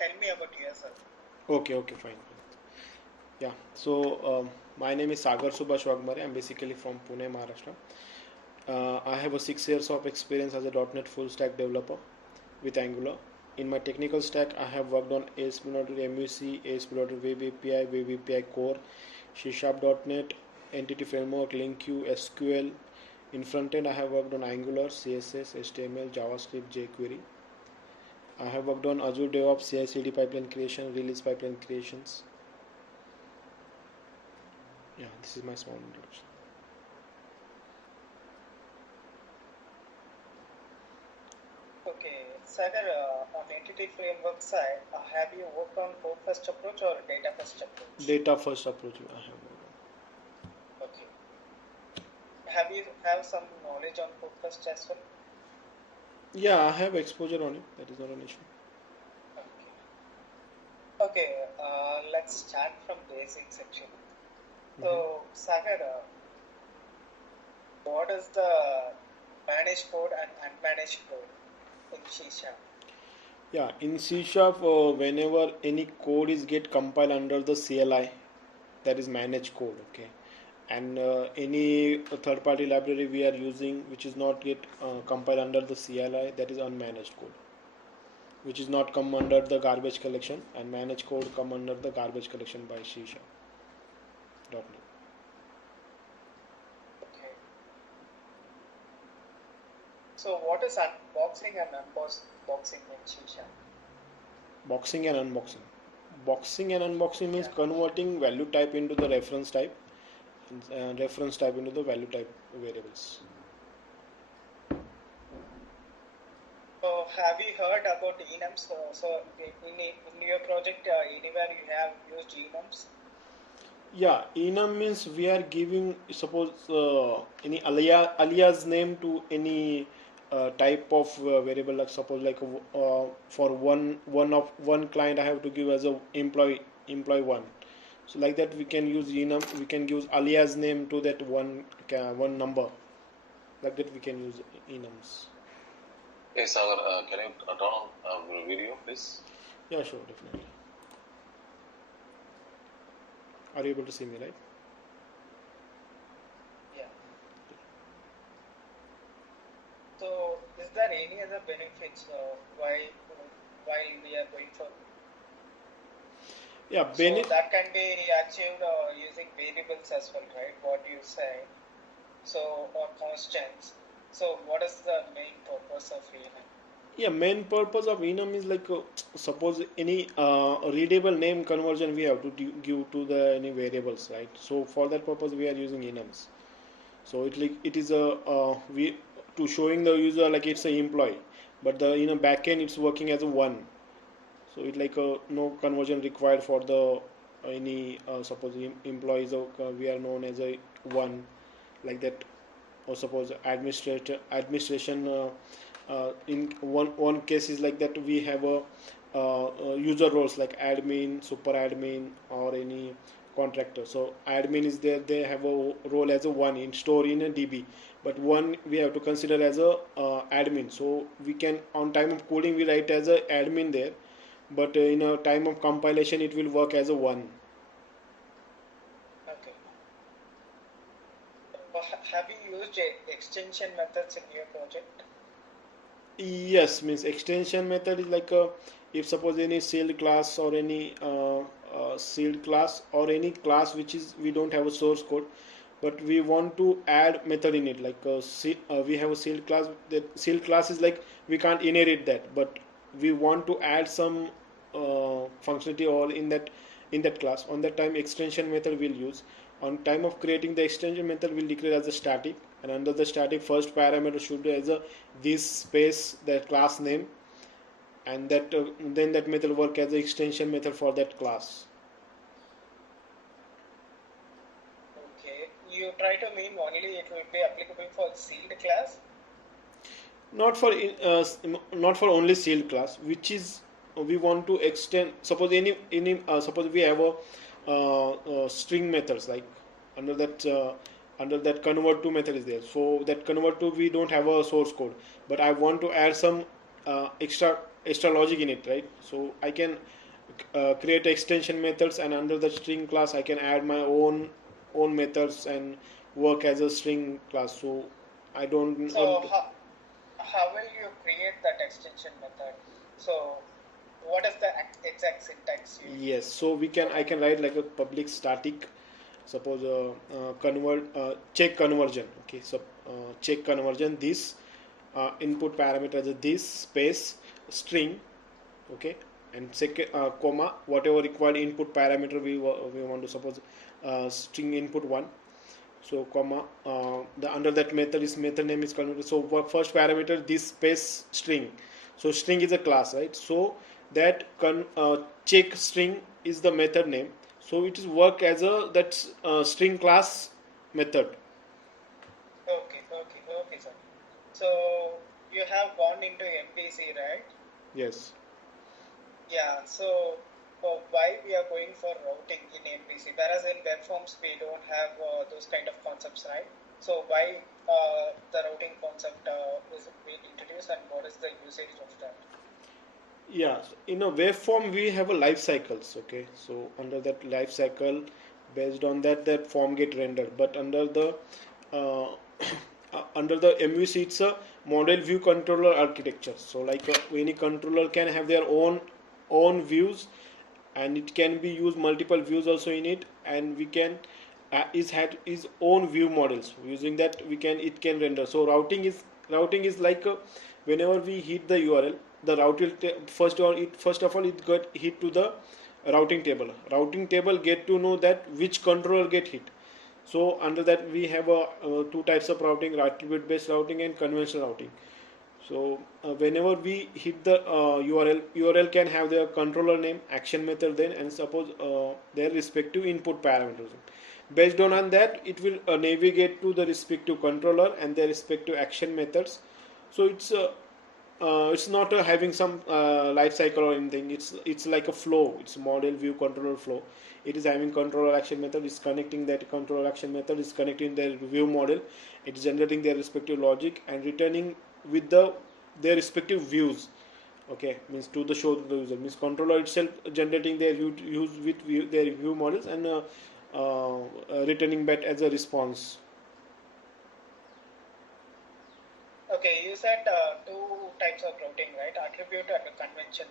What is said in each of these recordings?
Tell me about yourself. Okay, fine. Yeah, so my name is Sagar Subhash Wagmare. I'm basically from Pune, Maharashtra. I have a 6 years of experience as a .NET full stack developer with Angular. In my technical stack, I have worked on ASP.NET MVC, ASP.NET Web API, Web API Core, C Sharp.NET, Entity Framework, LINQ, SQL. In front end, I have worked on Angular, CSS, HTML, JavaScript, jQuery. I have worked on Azure DevOps, CI/CD pipeline creation, release pipeline creations. Yeah, this is my small introduction. Okay, Sagar, on entity framework side, have you worked on code first approach or data first approach? Data first approach I have. Okay. Have you have some knowledge on code first as well? Yeah, I have exposure on it. That is not an issue. Okay. Okay, let's start from basics actually. Mhm. So, Sagar, what is the managed code and unmanaged code in C Sharp? Yeah, in C Sharp, whenever any code is get compiled under the CLI, that is managed code. Okay, and any third-party library we are using which is not get compiled under the CLI, that is unmanaged code, which is not come under the garbage collection, and managed code come under the garbage collection by C Sharp. .NET. Okay. So, what is unboxing and unboxing in C Sharp? Boxing and unboxing. Boxing and unboxing means Yeah. converting value type into the reference type, and reference type into the value type variables. So have you heard about enums? So in your project, anywhere you have used enums? Yeah, enum means we are giving suppose any alias name to any type of variable. Like suppose like for one client I have to give as a employee one. So like that we can use enum. We can use alias name to that one number. Like that we can use enums. Hey Sagar, can you turn on your video, please? Yeah, sure, definitely. Are you able to see me, right? Yeah. So is there any other benefits while we are going for? Yeah, So that can be achieved using variables as well, right? What you say. So or constants. So what is the main purpose of enum? Yeah, main purpose of enum is like suppose any readable name conversion we have to give to the any variables, right? So for that purpose we are using enums. So it is a we to showing the user like it's a employee, but the in a backend it's working as a one. So it like no conversion required for the any suppose employees we are known as a one, like that. Or suppose administration in one case is like that we have a user roles like admin, super admin, or any contractor. So admin is there, they have a role as a one in store in a DB, but one we have to consider as a admin. So we can on time of coding we write as a admin there, but in a time of compilation it will work as a one. Okay. Have you used extension methods in your project? Yes, means extension method is like if suppose any sealed class or any sealed class or any class which is we don't have a source code, but we want to add method in it. Like we have a sealed class. That sealed class is like we can't inherit that, but we want to add some functionality or in that class. On that time, extension method we'll use. On time of creating the extension method, we'll declare as a static, and under the static first parameter should be as a this space the class name, and that then that method work as an extension method for that class. Okay. You try to mean only it will be applicable for sealed class? Not for not for only sealed class, which is we want to extend. Suppose any suppose we have a string methods like under that convert to method is there. So that convert to we don't have a source code, but I want to add some extra extra logic in it, right? So I can create extension methods, and under the string class I can add my own methods and work as a string class. So I don't So want. how will you create that extension method? So what is the exact syntax you Yes, use so for I that? can write like a public static, suppose convert check conversion. Okay, so check conversion, this input parameter is this space string. Okay, and second comma whatever required input parameter we want to, suppose string input 1. So comma the under that method is method name is converted. So first parameter this space string. So string is a class, right? So that check string is the method name. So it is work as a that string class method. Okay, okay, okay, sir. So you have gone into MVC, right? Yes. Yeah. So why we are going for routing in MVC, whereas in web forms we don't have those kind of concepts, right? So why the routing concept is being introduced, and what is the usage of that? Yeah, so in a waveform we have a life cycles. Okay, so under that life cycle, based on that form get rendered. But under the uh, under the MVC, it's a model view controller architecture. So like any controller can have their own views, and it can be used multiple views also in it, and we can is had his own view models. Using that we can it can render. So routing is like whenever we hit the URL, the route will first of all it got hit to the routing table. Routing table get to know that which controller get hit. So under that we have two types of routing: attribute based routing and conventional routing. So whenever we hit the URL can have their controller name, action method then, and suppose their respective input parameters. Based on that, it will navigate to the respective controller and their respective action methods. So it's not having some life cycle or anything. It's like a flow. It's model view controller flow. It is having controller action method. It's connecting that controller action method. It's connecting their view model. It's generating their respective logic and returning with their respective views. Okay, means to the show to the user. Means controller itself generating their views with their view models, and returning back as a response. Okay, you said two types of routing, right? Attribute and convention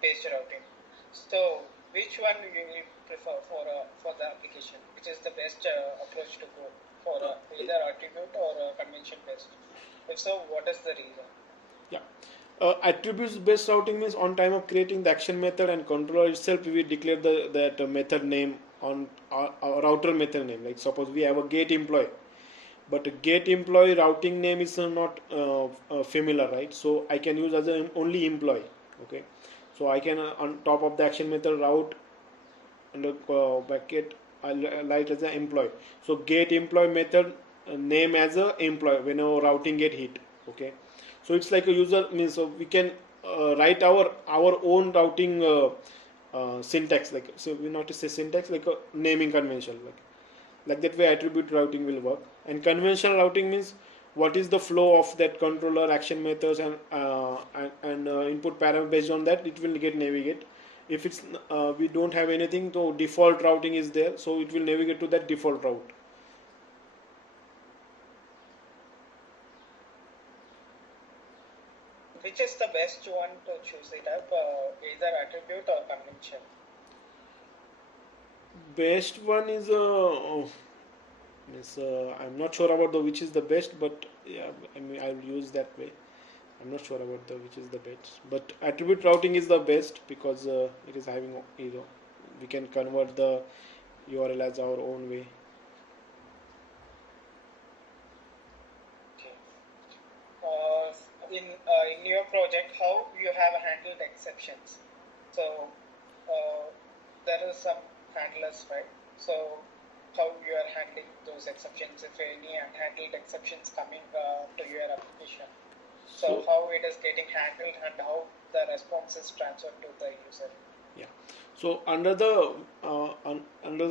based routing. So, which one you will prefer for the application? Which is the best approach to go for either attribute or convention based? If so, what is the reason? Yeah. Attributes based routing means on time of creating the action method and controller itself we declare that method name on our router method name. Like suppose we have a get employee, but a get employee routing name is not familiar, right? So I can use as an only employee. Okay, so I can on top of the action method route and bracket I'll write as an employee. So get employee method name as a employee whenever routing get hit. Okay, so it's like a user means, so we can write our own routing syntax, like, so we not to say syntax, like a naming convention, like that way attribute routing will work. And conventional routing means what is the flow of that controller action methods and input parameter. Based on that it will get navigate. If it's we don't have anything, so default routing is there, so it will navigate to that default route. Which is the best one to choose it up, either attribute or convention? Best one is I'm not sure about the which is the best, but yeah, I mean I will use that way. I'm not sure about the which is the best, but attribute routing is the best because it is having, we can convert the URL as our own way. Okay. In your project, how you have handled exceptions? So there is some handlers, right? So how you are handling those exceptions, if any unhandled exceptions coming to your application? So So how it is getting handled and how the response is transferred to the user? yeah, so under the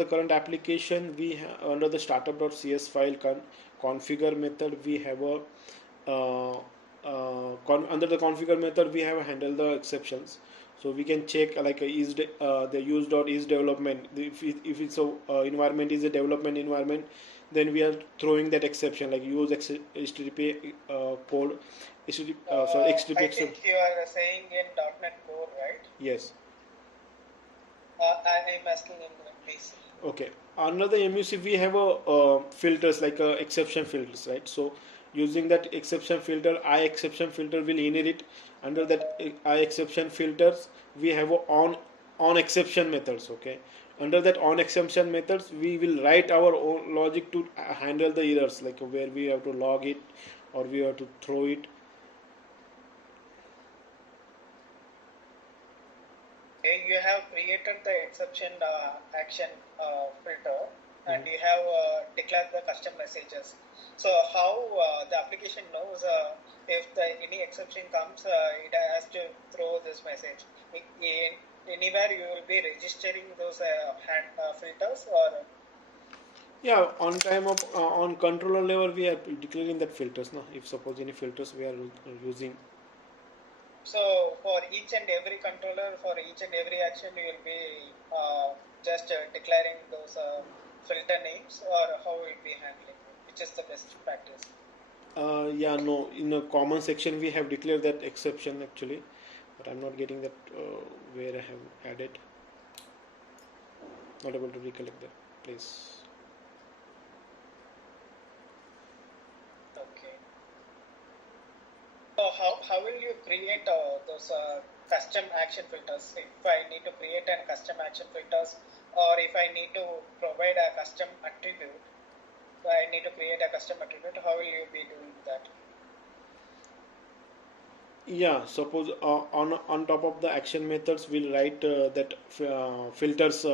current application under the startup.cs file configure method we have a under the configure method we have handled the exceptions. So we can check like the use dot is development. If it's a environment is a development environment, then we are throwing that exception like use HTTP code HTTP, sorry HTTP I exception. think you are saying in .NET Core, right? Yes. I am asking in this. Okay. Under the MUC, we have a filters like exception filters, right? So using that exception filter, I exception filter will inherit. Under that I exception filters, we have a on exception methods. Okay. Under that on exception methods, we will write our own logic to handle the errors, like where we have to log it or we have to throw it. Okay, you have created the exception action filter, and Mhm. you have declared the custom messages. So how the application knows if any exception comes, it has to throw this message. Anywhere you will be registering those filters, or Yeah, on time of on controller level, we are declaring that filters. No, if suppose any filters we are using. so for each and every controller, for each and every action, you will be just declaring those filter names, or how you will be handling it, which is the best practice. Yeah, no. In a common section, we have declared that exception actually, but I'm not getting that where I have added. Not able to recollect that place. Okay. So how will you create those custom action filters? If I need to create a custom action filters, or if I need to provide a custom attribute, I need to create a custom attribute. How will you be doing that? Yeah, suppose on top of the action methods, we'll write that filters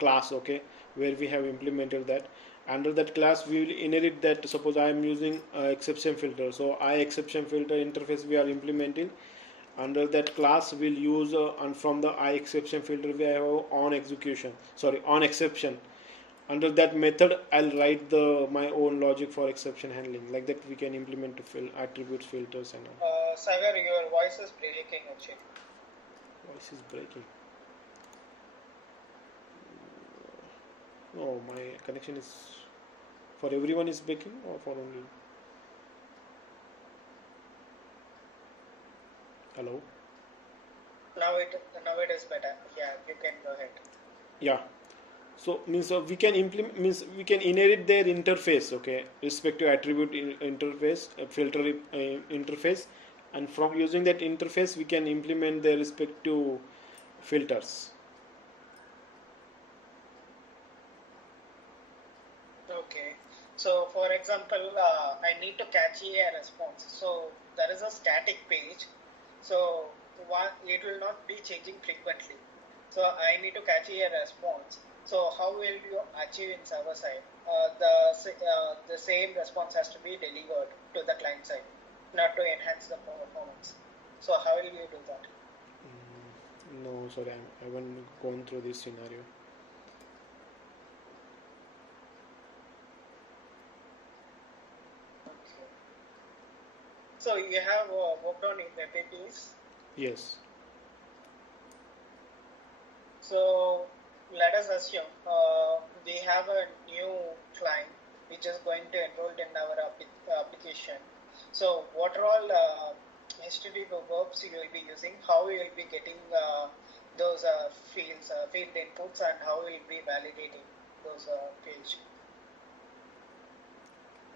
class, okay, where we have implemented that. Under that class, we will inherit that. Suppose I am using exception filter, so I exception filter interface we are implementing. Under that class, we'll use and from the I exception filter we have on execution. Sorry, on exception. Under that method, I'll write the my own logic for exception handling. Like that, we can implement to fill attributes, filters, and all. Sagar, your voice is breaking actually. Voice is breaking. No, my connection is for everyone is breaking or for only. Hello. Now it is better. Yeah, you can go ahead. Yeah. So means we can implement means we can inherit their interface. Okay, respective attribute interface filter interface, and from using that interface we can implement their respective filters. Okay. So, for example, I need to catch a response. So, there is a static page. So, it will not be changing frequently. So, I need to catch a response. So, how will you achieve in server side? The same response has to be delivered to the client side, not to enhance the performance. So, how will you do that? No, sorry, I haven't gone through this scenario. Okay. So, you have worked on WebAPs. Yes. So let us assume we have a new client which is going to enroll in our application. So what are all HTTP verbs you will be using? How you will be getting those fields, field inputs, and how you will be validating those fields?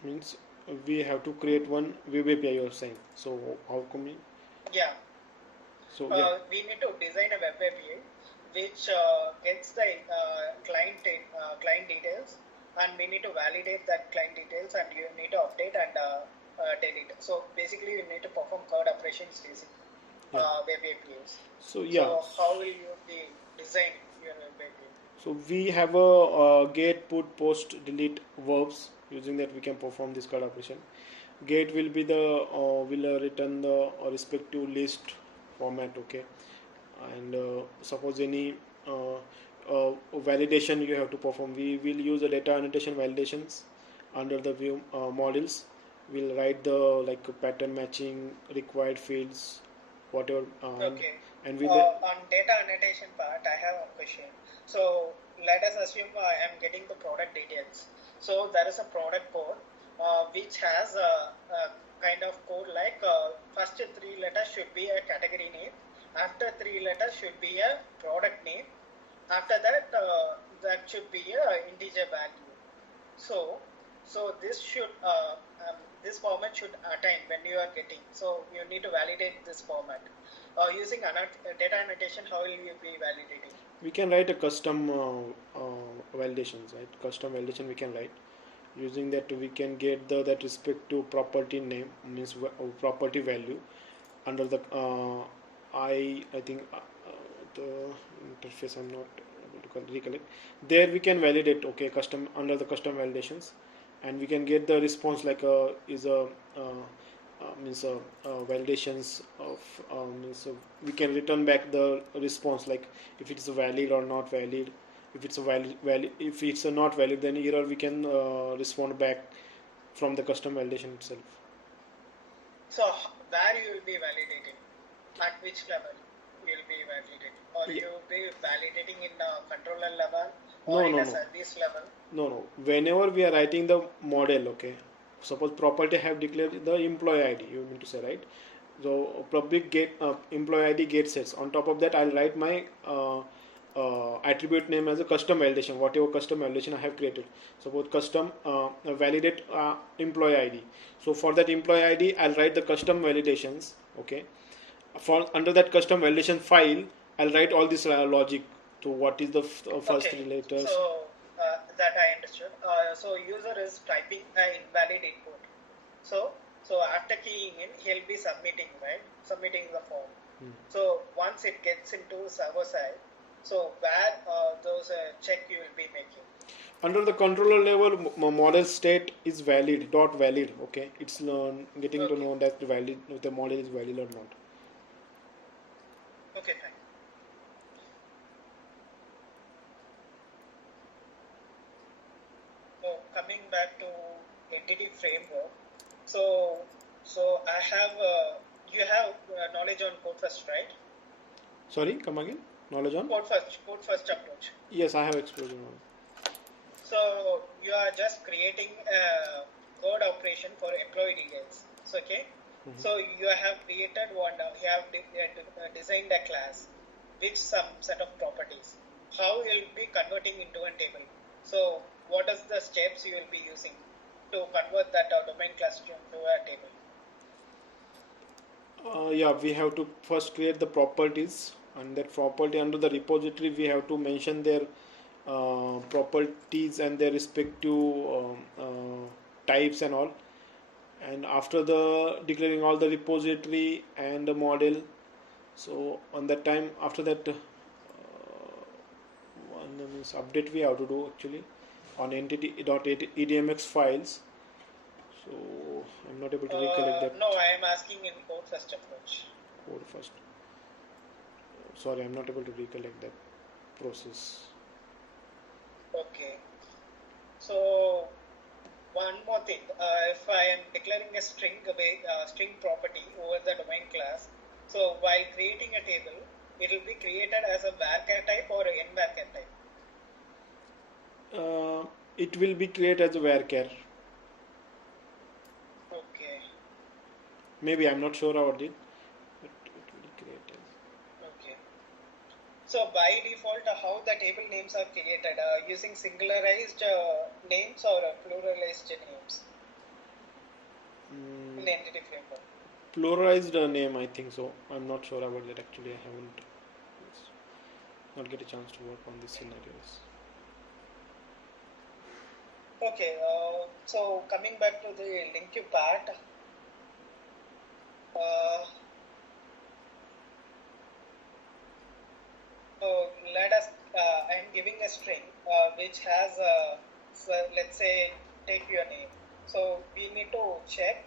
Means we have to create one web API. You're saying. So how come? Yeah. So yeah. We need to design a web API which gets the client details, and we need to validate that client details, and you need to update and delete. So basically, you need to perform code operations using Yeah. web APIs. So yeah. So how will you be design your web API? So we have a get, put, post, delete verbs. Using that, we can perform this card operation. Get will be the will return the respective list format. Okay, and suppose any validation you have to perform, we will use the data annotation validations under the view models. we'll write the like pattern matching required fields, whatever, Okay. and with the On data annotation part, I have a question. So let us assume I am getting the product details. So there is a product code which has a kind of code like first three letters should be a category name. After three letters should be a product name. After that, that should be a integer value. So, this should this format should attain when you are getting. So you need to validate this format using data annotation. How will you be validating? we can write a custom validations, right? Custom validation we can write. Using that we can get the that respective property name, means property value under the I think the interface I'm not able to recollect. There we can validate, okay, custom under the custom validations, and we can get the response like is a means validations of means we can return back the response like if it's valid or not valid. If it's a valid, if it's a not valid, then error we can respond back from the custom validation itself. So where you will be validating? At which level you will be validating? Or Yeah. you will be validating in the controller level or No, in no, a no. service level? No. Whenever we are writing the model, okay. Suppose property have declared the employee ID. You mean to say, right? So public get employee ID get sets. On top of that, I'll write my attribute name as a custom validation. Whatever custom validation I have created. Suppose custom validate employee ID. So for that employee ID, I'll write the custom validations. Okay. For under that custom validation file, I'll write all this logic to what is the first Okay. three letters. So that I understood. So user is typing an invalid input. So after keying in, he'll be submitting, right? Submitting the form. So once it gets into server side, so where those check you will be making? Under the controller level, model state is valid, dot valid. Okay, it's getting to Okay. know that valid, if the model is valid or not. Okay, fine. So coming back to entity framework, so I have you have knowledge on code first, right? Sorry, come again. Knowledge on? Code first approach. Yes, I have exposure on. So you are just creating a code operation for employee details. So, okay. So you have created one. You have designed a class with some set of properties. How you will be converting into a table? So what is the steps you will be using to convert that domain class into a table? Yeah, we have to first create the properties, and that property under the repository we have to mention their properties and their respective types and all. And after the declaring all the repository and the model, so on that time after that one means update we have to do actually on entity.edmx files. So I'm not able to recollect that No, I am asking in code first approach. code first. Sorry, I'm not able to recollect that process. Okay. So one more thing, if I am declaring a string property over the domain class, so while creating a table, it will be created as a varchar type or an varchar type. It will be created as a varchar. Okay. Maybe I'm not sure about it, but it will be created. Okay. So by default, how the table names are created? Using singularized names or pluralized names in entity framework? Pluralized name, I think so. I'm not sure about that actually. I haven't not get a chance to work on these scenarios. Okay. So coming back to the LINQ part. So let us, I am giving a string which has, so let's say, take your name. So we need to check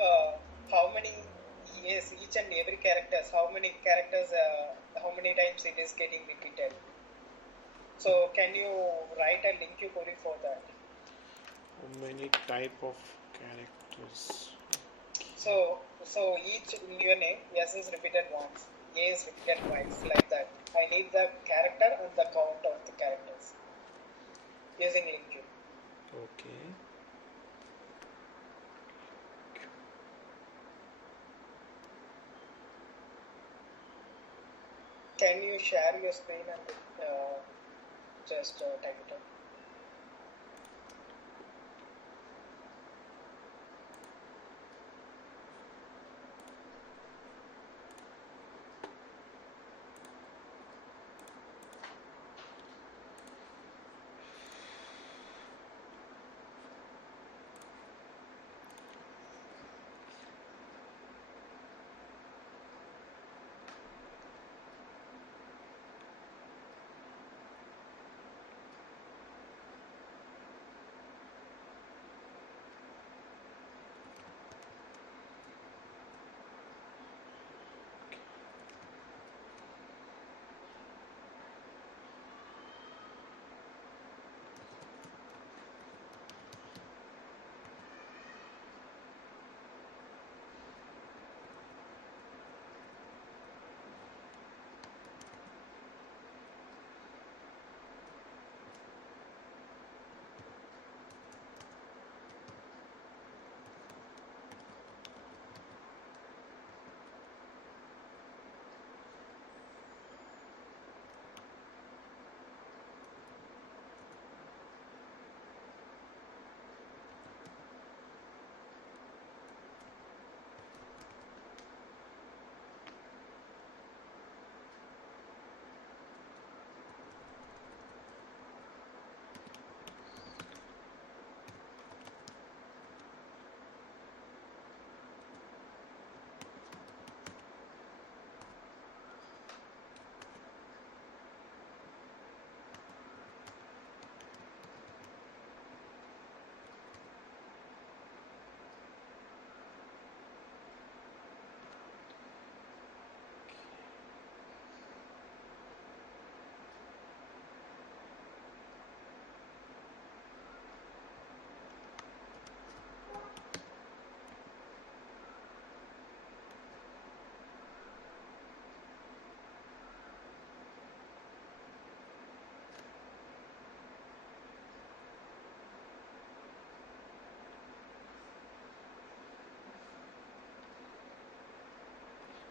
how many is each and every characters, how many characters, how many times it is getting repeated. So can you write a LINQ query for that? How many type of characters? So each in your name, S is repeated once, A is repeated twice, like that. I need the character and the count of the characters using LINQ. Okay. Can you share your screen and just type it up?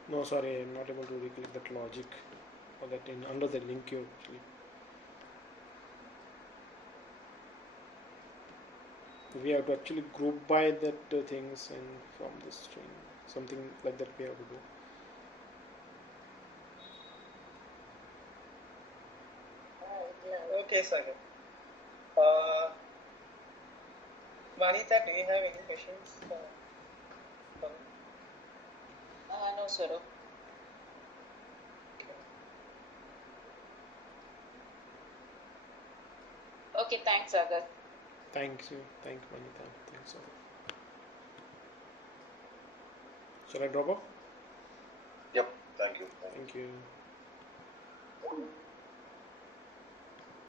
No, sorry, I'm not able to recollect that logic or that in under the link queue actually. We have to actually group by that things and from the string, something like that we have to do. Okay, Sagar. Uh, Vanita, do you have any questions? For me? No, sir. Okay, thanks, Sagar. Thanks you, thank Manita, thanks. Shall I drop off? Yep. Thank you. Thank you.